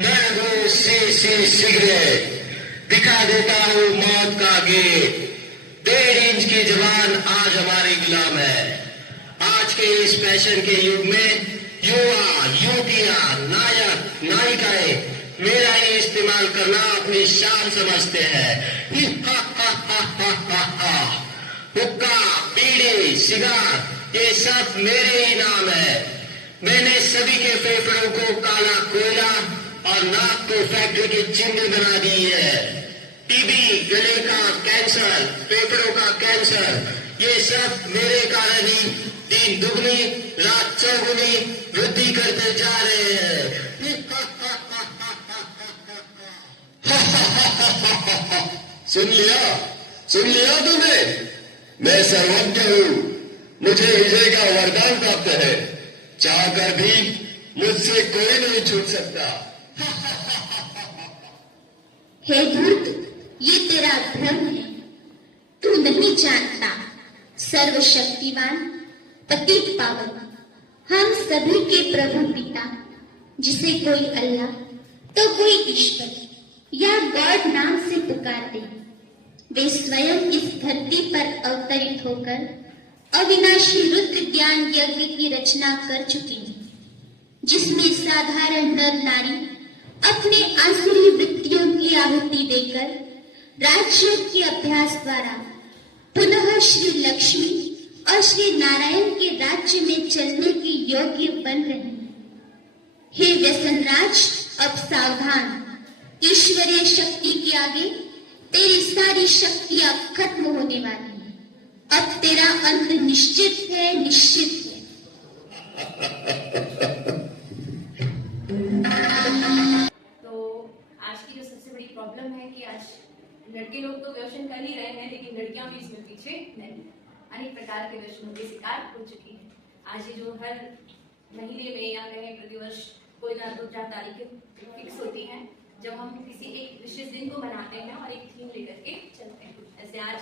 मैं हूँ सी सिगरेट, दिखा देता हूँ मौत का गेट। 1.5 इंच की जवान आज हमारी गुलाम है। आज के इस फैशन के युग में युवा युवतियां नायक नायिकाएं मेरा ही इस्तेमाल करना अपनी शान समझते हैं। हुक्का बीड़ी सिगार ये सब मेरे ही नाम है। मैंने सभी के फेफड़ों को काला कोयला और नाक को फैक्ट्री की चिमनी बना दी है। टीबी, गले का कैंसर, फेफड़ों का कैंसर ये सब मेरे कारण ही दिन दुगनी रात चौगुनी वृद्धि करते जा रहे हैं। सुन लिया तुमने? मैं सर्वज्ञ हूँ, मुझे विजय का वरदान प्राप्त है। चाहकर भी मुझसे कोई नहीं छूट सकता। हे धूर्त, ये तेरा भ्रम है। तू नहीं जानता सर्वशक्तिवान पतित पावन हम सभी के प्रभु पिता, जिसे कोई अल्लाह तो कोई ईश्वर या गॉड नाम से पुकारते हैं, वे स्वयं इस धरती पर अवतरित होकर अविनाशी रुद्र ज्ञान यज्ञ की रचना कर चुके हैं, जिसमें साधारण नर नारी अपने आसुरी वृत्तियों की आहुति देकर राज्य के अभ्यास द्वारा पुनः श्री लक्ष्मी और श्री नारायण के राज्य में चलने के योग्य बन रहे हैं। हे व्यसनराज, अब सावधान। ईश्वरीय शक्ति के आगे तेरी सारी शक्तियां खत्म होने वाली हैं। अब तेरा अंत निश्चित है, निश्चित है। तो आज की जो सबसे बड़ी प्रॉब्लम है कि आज लड़के लोग तो व्यसन कर ही रहे हैं, लेकिन लड़कियां भी इसमें पीछे नहीं। अनेक प्रकार के व्यसनों के शिकार हो चुकी है। आज ये जो हर महीने में या कहें प्रतिवर्ष कोई ना 2-4 तारीखें फिक्स होती हैं, जब हम किसी एक विशेष दिन को मनाते हैं और एक थीम लेकर के चलते हैं। जैसे आज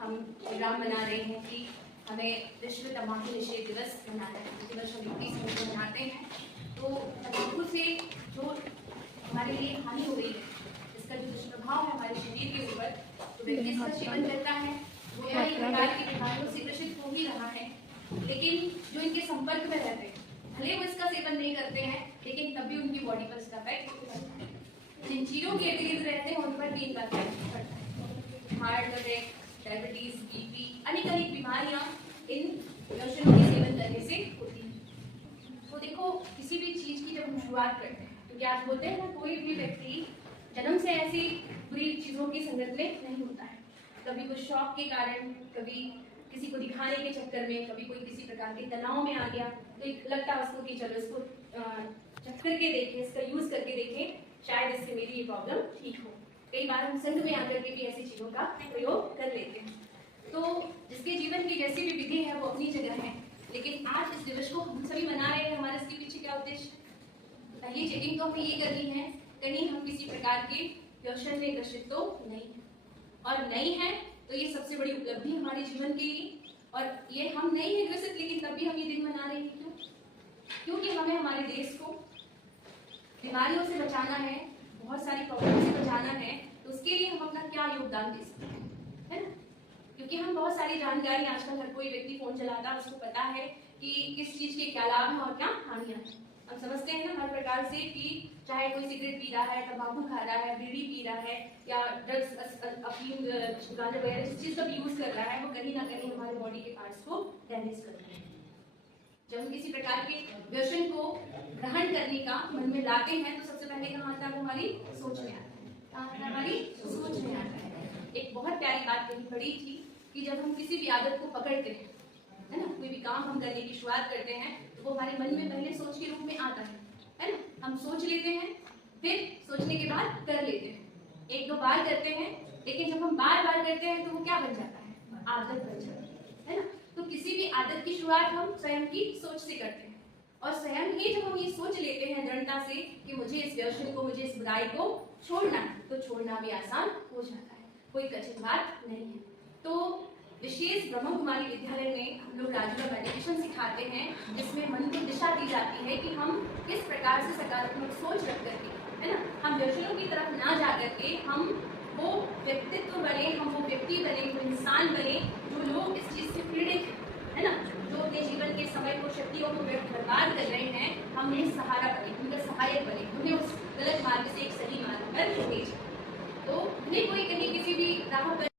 हम प्रोग्राम बना रहे हैं कि हमें विश्व तंबाकू निषेध दिवस मनाना है। प्रतिवर्ष हम 21 मई को मनाते हैं। तो तंबाकू से जो हमारे लिए हानि हो रही है, इसका जो दुष्प्रभाव है हमारे शरीर के ऊपर, तो व्यक्ति इसका सेवन करता है, वो कई प्रकार की बीमारियों से ग्रसित हो ही रहा है। लेकिन जो इनके संपर्क में रहते हैं, भले वो इसका सेवन नहीं करते हैं, लेकिन तब भी उनकी बॉडी पर इसका इफेक्ट पड़ता है। जिन चीजों के इर्द रहते हैं उन पर भी इनका इफेक्ट पड़ता है। हार्ट अटैक, डायबिटीज, बीपी, अनेक बीमारियां इन व्यसनों के सेवन करने से होती हैं। तो देखो, किसी भी चीज की जब हम शुरुआत करते हैं तो क्या बोलते हैं ना, कोई भी व्यक्ति जन्म से ऐसी बुरी चीजों की संगत में नहीं होता है। कभी कुछ शौक के कारण, कभी किसी को दिखाने के चक्कर में, कभी कोई किसी प्रकार के तनाव में आ गया, तो एक लगता है उसको कि चलो इसको चख करके देखें, इसका यूज करके देखें, शायद इससे मेरी ये प्रॉब्लम ठीक हो। कई बार हम संघ में आकर के भी ऐसी चीजों का प्रयोग कर लेते हैं। तो जिसके जीवन की जैसी भी विधि है वो अपनी जगह है, लेकिन आज इस दिवस को हम सभी मना रहे हैं। हमारे इसके पीछे क्या उद्देश्य? पहली चेकिंग तो हमें ये करनी है, कहीं हम किसी प्रकार के व्यसन में ग्रसित तो नहीं है, और नहीं है तो ये सबसे बड़ी उपलब्धि हमारे जीवन के लिए। और ये हम नहीं है ग्रसित, लेकिन तब भी हम ये दिन मना रहे हैं। क्यों? क्योंकि हमें हमारे देश को बीमारियों से बचाना है, बहुत सारी प्रॉब्लम से बचाना है। तो उसके लिए हम अपना क्या योगदान दे सकते हैं, है ना? क्योंकि हम बहुत सारी जानकारी, आजकल हर कोई व्यक्ति फोन चलाता है, उसको पता है कि किस चीज के क्या लाभ है और क्या हानियां हैं। हम समझते हैं ना हर प्रकार से कि चाहे कोई सिगरेट पी रहा है, तंबाकू खा रहा है, बीड़ी पी रहा है, या ड्रग्स, अफीम, गांजा वगैरह जिस चीज का भी यूज कर रहा है, वो कहीं ना कहीं हमारे बॉडी के पार्ट्स को डैमेज कर रहा है। जब हम किसी प्रकार के व्यसन को ग्रहण करने का मन में लाते हैं, तो सबसे पहले कहाँ आता है? हमारी सोच में आता है। कहाँ आता है? हमारी सोच में आता है। एक बहुत प्यारी बात कही पड़ी थी कि जब हम किसी भी आदत को पकड़ते हैं, है ना, कोई भी काम हम करने की शुरुआत करते हैं, तो वो हमारे मन में पहले सोच के रूप में आता है ना? हम सोच लेते हैं, फिर सोचने के बाद कर लेते हैं, 1-2 बार करते हैं, लेकिन जब हम बार बार करते हैं तो वो क्या बन जाता है? आदत बन जाती है ना? तो किसी भी आदत की शुरुआत हम स्वयं की सोच से करते हैं, और स्वयं ही जब हम ये सोच लेते हैं दृढ़ता से कि मुझे इस व्यसन को, मुझे इस बुराई को छोड़ना है, तो छोड़ना भी आसान हो जाता है, कोई कठिन बात नहीं है। तो विशेष ब्रह्म कुमारी विद्यालय में हम लोग राजुला मेडिटेशन सिखाते हैं, जिसमें मन को दिशा दी जाती है कि हम किस प्रकार से सकारात्मक सोच रख करके, है ना, हम व्यसनों की तरफ ना जा करके हम वो व्यक्तित्व बने, हम वो व्यक्ति बने, वो इंसान बने जो लोग इस चीज से पीड़ित है ना, जो अपने जीवन के समय को, शक्तियों को बर्बाद कर रहे हैं, हम उन्हें सहारा बने, उनका सहायक बने, उन्हें उस गलत मार्ग से एक सही मार्ग पर भेजें। तो ये कोई कहीं किसी भी राह पर